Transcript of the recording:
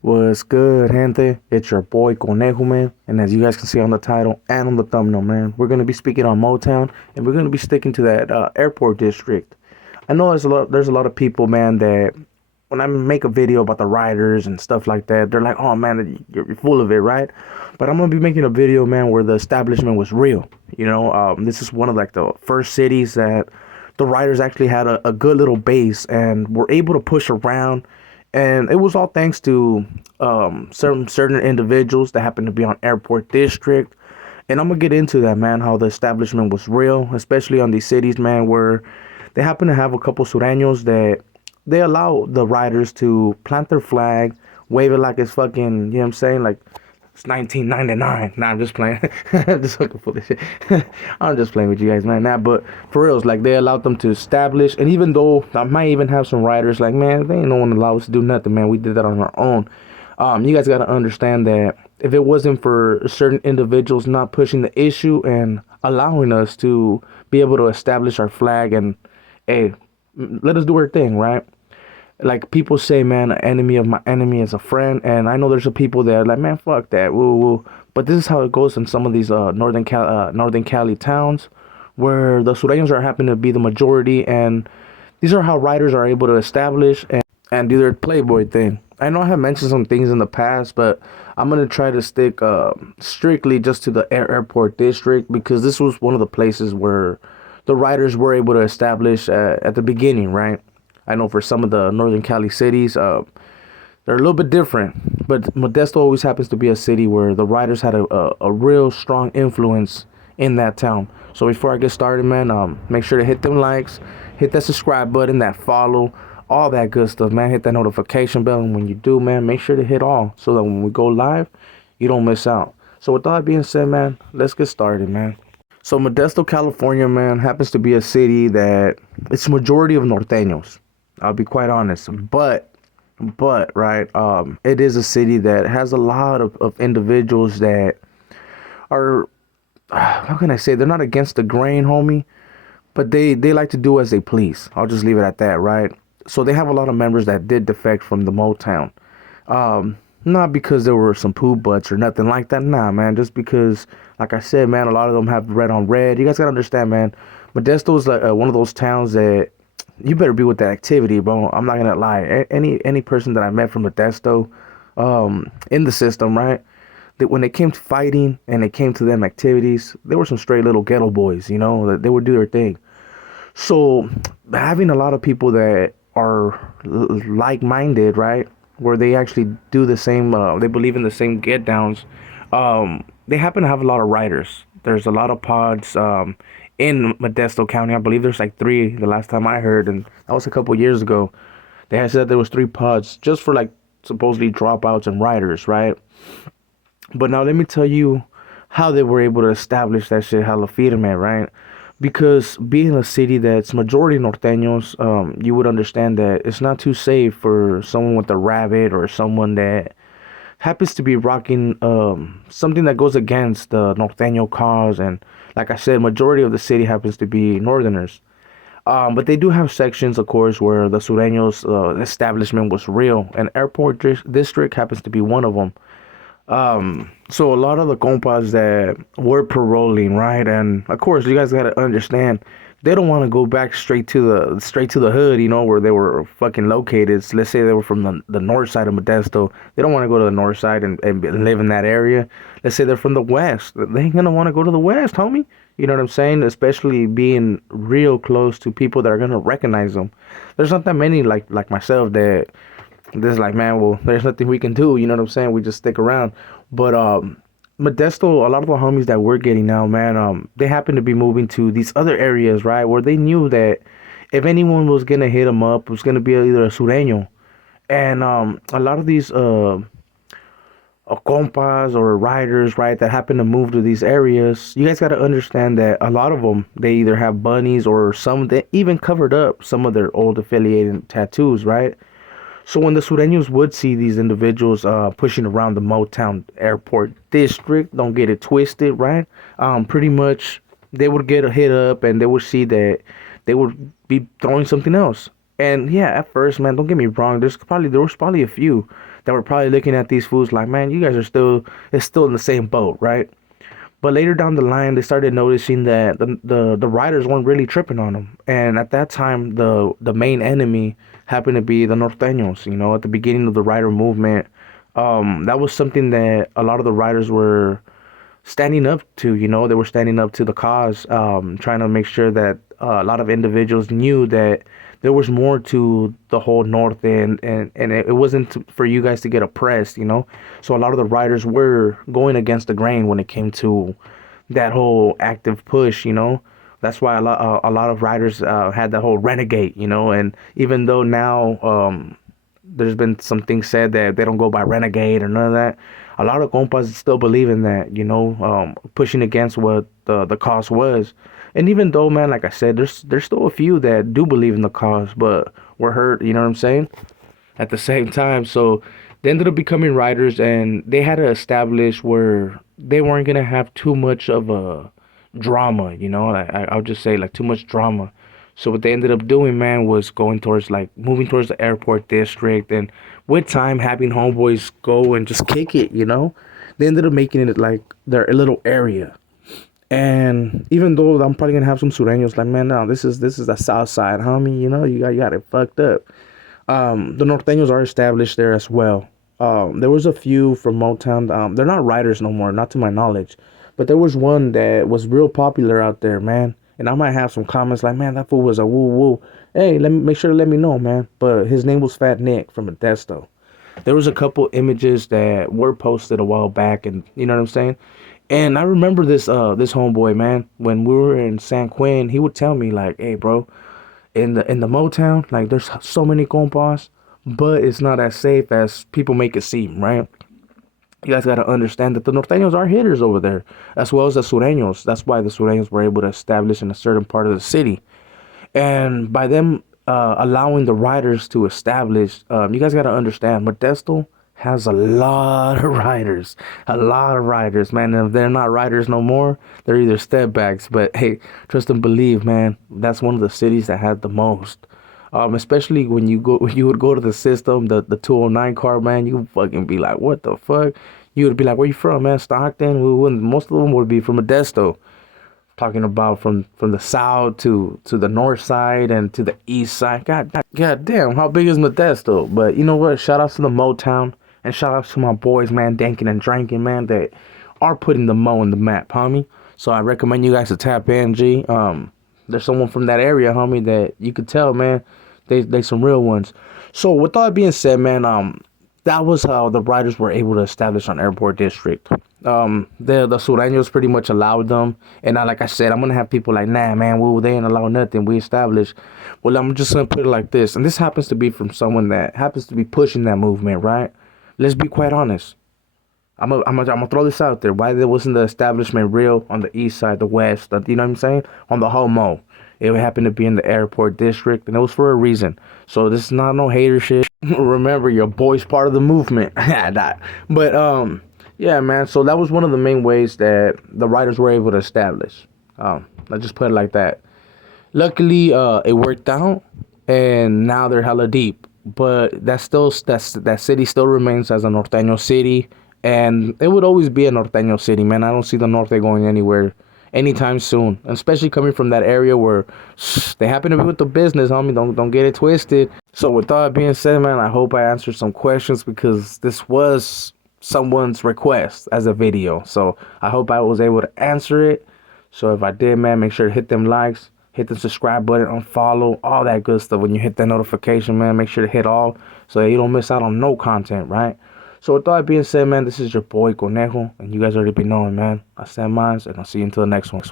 What's good, gente? It's your boy Conejo, man. And as you guys can see on the title and on the thumbnail, man, we're gonna be speaking on Motown, and we're gonna be sticking to that airport district. I know there's a lot of people, man, that when I make a video about the riders and stuff like that, they're like, "Oh man, you're full of it, right?" But I'm gonna be making a video, man, where the establishment was real. This is one of like the first cities that the riders actually had a good little base and were able to push around, and it was all thanks to certain individuals that happened to be on Airport District. And I'm gonna get into that, man, how the establishment was real, especially on these cities, man, where they happen to have a couple Surenos that they allow the riders to plant their flag, wave it like it's fucking, you know what I'm saying, like it's 1999. Nah, I'm just playing. I'm just fucking full of shit. I'm just playing with you guys, man. Nah, but for reals, like they allowed them to establish. And even though I might even have some riders like, man, they ain't no one allow us to do nothing, man. We did that on our own. You guys got to understand that if it wasn't for certain individuals not pushing the issue and allowing us to be able to establish our flag and, hey, let us do our thing, right? Like people say, man, an enemy of my enemy is a friend. And I know there's some people that are like, man, fuck that, woo woo. But this is how it goes in some of these Northern Cali towns, where the Sureños are happen to be the majority, and these are how riders are able to establish and do their playboy thing. I know I have mentioned some things in the past, but I'm gonna try to stick strictly just to the airport district, because this was one of the places where the riders were able to establish at the beginning, right? I know for some of the Northern Cali cities, they're a little bit different, but Modesto always happens to be a city where the riders had a real strong influence in that town. So before I get started, man, make sure to hit them likes, hit that subscribe button, that follow, all that good stuff, man. Hit that notification bell, and when you do, man, make sure to hit all so that when we go live, you don't miss out. So with all that being said, man, let's get started, man. So Modesto, California, man, happens to be a city that it's majority of norteños. I'll be quite honest, but right, it is a city that has a lot of individuals that are, how can I say, they're not against the grain, homie, but they like to do as they please. I'll just leave it at that, right? So they have a lot of members that did defect from the Motown, not because there were some poo butts or nothing like that, nah, man, just because, like I said, man, a lot of them have red on red. You guys gotta understand, man, Modesto is like one of those towns that you better be with that activity, bro. I'm not gonna lie. Any person that I met from Modesto, in the system, right? That when it came to fighting and it came to them activities, they were some straight little ghetto boys, you know, that they would do their thing. So having a lot of people that are like-minded, right, where they actually do the same, they believe in the same get downs. They happen to have a lot of riders. There's a lot of pods, in Modesto County. I believe there's like 3 the last time I heard, and that was a couple years ago. They had said there was 3 pods just for like supposedly dropouts and riders, right? But now let me tell you how they were able to establish that shit hella firme, right? Because being a city that's majority norteños, you would understand that it's not too safe for someone with a rabbit or someone that happens to be rocking something that goes against the norteño cause. And like I said, majority of the city happens to be northerners. But they do have sections, of course, where the Sureños establishment was real, and Airport District happens to be one of them. So a lot of the compas that were paroling, right? And of course, you guys gotta understand, they don't want to go back straight to the hood, you know, where they were fucking located. So let's say they were from the north side of Modesto. They don't want to go to the north side and live in that area. Let's say they're from the west. They ain't gonna want to go to the west, homie. You know what I'm saying? Especially being real close to people that are gonna recognize them. There's not that many like myself that there's like, man, well, there's nothing we can do. You know what I'm saying? We just stick around. But Modesto, a lot of the homies that we're getting now, man, they happen to be moving to these other areas, right, where they knew that if anyone was gonna hit them up, it was gonna be either a Sureño. And a lot of these compas or riders, right, that happen to move to these areas, you guys got to understand that a lot of them, they either have bunnies or some that even covered up some of their old affiliated tattoos, right? So when the Sureños would see these individuals pushing around the Motown Airport district, don't get it twisted, right? Pretty much they would get a hit up and they would see that they would be throwing something else. And yeah, at first, man, don't get me wrong. There was probably a few that were probably looking at these fools like, man, you guys are it's still in the same boat, right? But later down the line, they started noticing that the riders weren't really tripping on them. And at that time, the main enemy happened to be the norteños. You know, at the beginning of the rider movement, that was something that a lot of the riders were standing up to. You know, they were standing up to the cause, trying to make sure that a lot of individuals knew that there was more to the whole North End, and it wasn't for you guys to get oppressed, you know. So a lot of the riders were going against the grain when it came to that whole active push, you know. That's why a lot of riders had that whole renegade, you know. And even though now there's been some things said that they don't go by renegade or none of that, a lot of compas still believe in that, you know, pushing against what the cause was. And even though, man, like I said, there's still a few that do believe in the cause, but were hurt, you know what I'm saying? At the same time, so they ended up becoming writers, and they had to establish where they weren't gonna have too much of a drama, you know. I'll just say like too much drama. So what they ended up doing, man, was going towards like moving towards the airport district, and with time having homeboys go and just kick it, you know. They ended up making it like their little area. And even though I'm probably gonna have some Sureños like, man, no, this is the South Side, homie. You know, you got it fucked up. The Norteños are established there as well. There was a few from Motown. They're not writers no more, not to my knowledge, but there was one that was real popular out there, man. And I might have some comments like, man, that fool was a woo woo. Hey, let me make sure to let me know, man. But his name was Fat Nick from Modesto. There was a couple images that were posted a while back, and you know what I'm saying. And I remember this homeboy, man. When we were in San Quinn, he would tell me like, "Hey, bro, in the Motown, like there's so many compas, but it's not as safe as people make it seem, right? You guys got to understand that the norteños are hitters over there, as well as the sureños. That's why the sureños were able to establish in a certain part of the city, and by them allowing the riders to establish, you guys got to understand, Modesto has a lot of riders, man. And if they're not riders no more, they're either step backs. But hey, trust and believe, man. That's one of the cities that had the most. Especially when you would go to the system, the 209 car, man, you would fucking be like, what the fuck? You would be like, where you from, man? Stockton? We wouldn't, most of them would be from Modesto. Talking about from the south to the north side and to the east side. God damn, how big is Modesto? But you know what? Shout outs to the Motown, and shout outs to my boys, man, Dankin and Drankin, man, that are putting the Mo in the map, homie. So I recommend you guys to tap in, G. There's someone from that area, homie, that you could tell, man, they some real ones. So with all that being said, man, that was how the riders were able to establish an airport district. The Sureños pretty much allowed them, and like I said, I'm gonna have people like, nah, man, well, they ain't allow nothing. We established. Well, I'm just gonna put it like this, and this happens to be from someone that happens to be pushing that movement, right? Let's be quite honest. I'm gonna throw this out there. Why there wasn't the establishment real on the east side, the west, you know what I'm saying? On the homo. It happened to be in the airport district, and it was for a reason. So this is not no hater shit. Remember, your boy's part of the movement. But yeah, man. So that was one of the main ways that the writers were able to establish. Let's just put it like that. Luckily, it worked out, and now they're hella deep. But that city still remains as a norteño city, and it would always be a norteño city, man. I don't see the norte going anywhere anytime soon, especially coming from that area where they happen to be with the business, homie. Don't get it twisted. So with all that being said, man, I hope I answered some questions because this was someone's request as a video. So I hope I was able to answer it. So if I did, man, make sure to hit them likes, hit the subscribe button, unfollow, all that good stuff. When you hit that notification, man, make sure to hit all so that you don't miss out on no content, right? So with all that being said, man, this is your boy Conejo, and you guys already be knowing, man. I stand mines, and I'll see you until the next one.